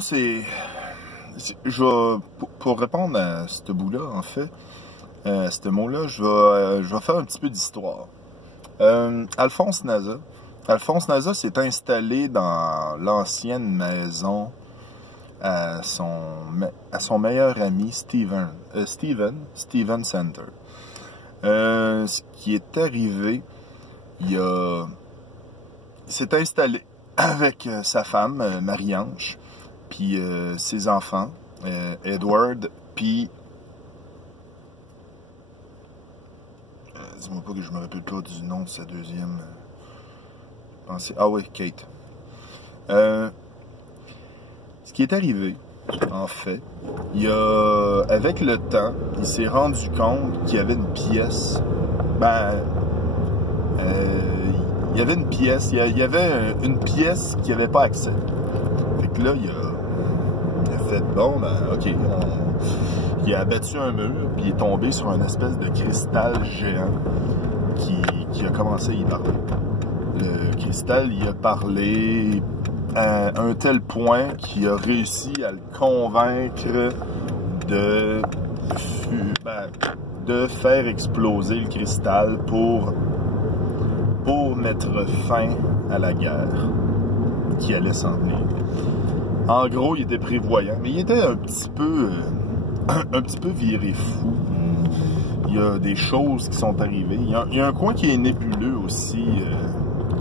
C'est... Je vais, pour répondre à ce bout-là, en fait, à ce mot-là, je vais faire un petit peu d'histoire. Alphonse Naza s'est installé dans l'ancienne maison à son meilleur ami Steven Center. Ce qui est arrivé, il s'est installé avec sa femme, Marie-Ange, puis ses enfants, Edward, puis... dis-moi pas que je me rappelle pas du nom de sa deuxième... Ah oui, Kate. Ce qui est arrivé, en fait, avec le temps, il s'est rendu compte qu'il y avait une pièce. Il y avait une pièce qui n'avait pas accès. Fait que là, il a fait, bon, ok, il a abattu un mur, puis il est tombé sur une espèce de cristal géant qui a commencé à y parler. Le cristal, il a parlé à un tel point qu'il a réussi à le convaincre de faire exploser le cristal pour mettre fin à la guerre qui allait s'en venir. En gros, il était prévoyant, mais il était un petit peu viré fou. Il y a des choses qui sont arrivées. Il y a un coin qui est nébuleux aussi,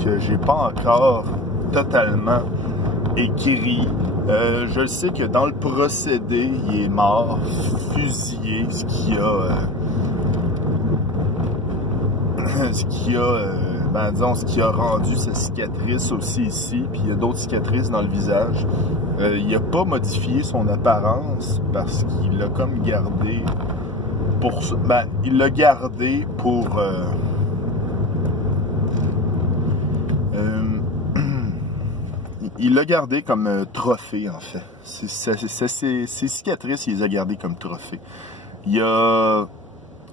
que j'ai pas encore totalement écrit. Je sais que dans le procédé, il est mort, fusillé, ce qui a rendu sa cicatrice aussi ici, puis il y a d'autres cicatrices dans le visage. Il n'a pas modifié son apparence parce qu'il l'a comme gardé pour... il l'a gardé pour... il l'a gardé comme trophée, en fait. Ses cicatrices, il les a gardées comme trophée. Il y a...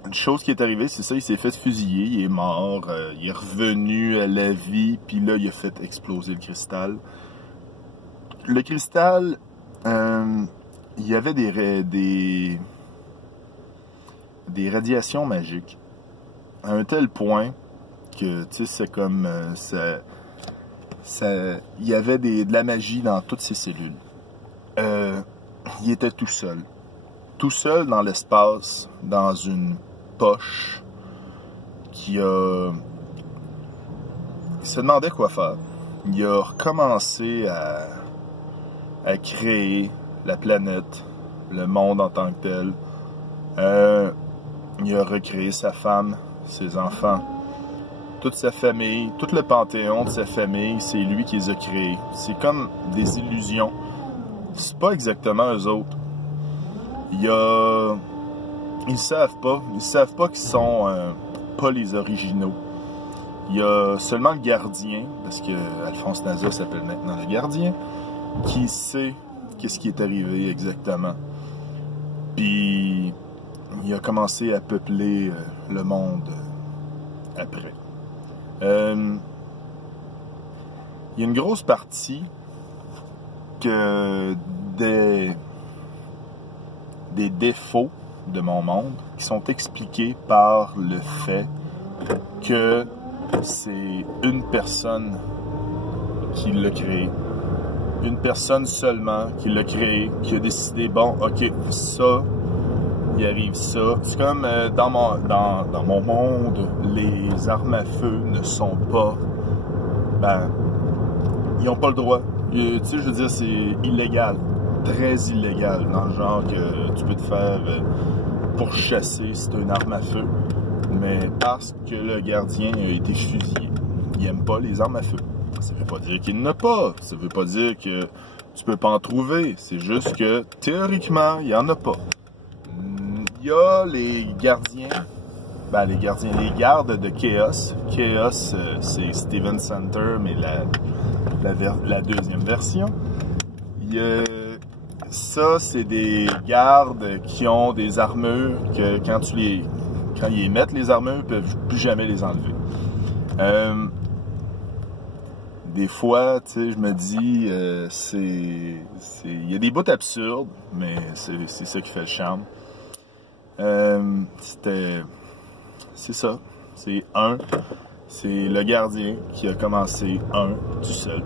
Une chose qui est arrivée, c'est ça, il s'est fait fusiller, il est mort, il est revenu à la vie, puis là, il a fait exploser le cristal. Le cristal, il y avait des radiations magiques, à un tel point que, tu sais, c'est comme... il y avait de la magie dans toutes ses cellules. Il était tout seul dans l'espace, dans une poche, il se demandait quoi faire. Il a recommencé à créer la planète, le monde en tant que tel. Il a recréé sa femme, ses enfants, toute sa famille, tout le panthéon de sa famille, c'est lui qui les a créés. C'est comme des illusions. C'est pas exactement eux autres. Ils savent pas qu'ils sont pas les originaux. Il y a seulement le gardien, parce que Alphonse Naza s'appelle maintenant le gardien, qui sait qu'est-ce qui est arrivé exactement. Puis il a commencé à peupler le monde après. Il y a une grosse partie que des défauts de mon monde qui sont expliqués par le fait que c'est une personne qui l'a créé. Une personne seulement qui l'a créé, qui a décidé, bon, ok, ça, il arrive ça. C'est comme dans mon monde, les armes à feu ne sont pas, ils n'ont pas le droit. Tu sais, je veux dire, c'est illégal. Très illégal, dans le genre que tu peux te faire pourchasser si tu as une arme à feu. Mais parce que le gardien a été fusillé, il n'aime pas les armes à feu. Ça ne veut pas dire qu'il n'en a pas. Ça ne veut pas dire que tu peux pas en trouver. C'est juste que, théoriquement, il n'y en a pas. Il y a les gardiens, les gardes de Chaos. Chaos, c'est Steven Center, mais la deuxième version. Ça, c'est des gardes qui ont des armures que quand ils émettent les armures, ils ne peuvent plus jamais les enlever. des fois, tu sais, je me dis, il y a des bouts absurdes, mais c'est ça qui fait le charme. C'est ça. C'est le gardien qui a commencé tout seul.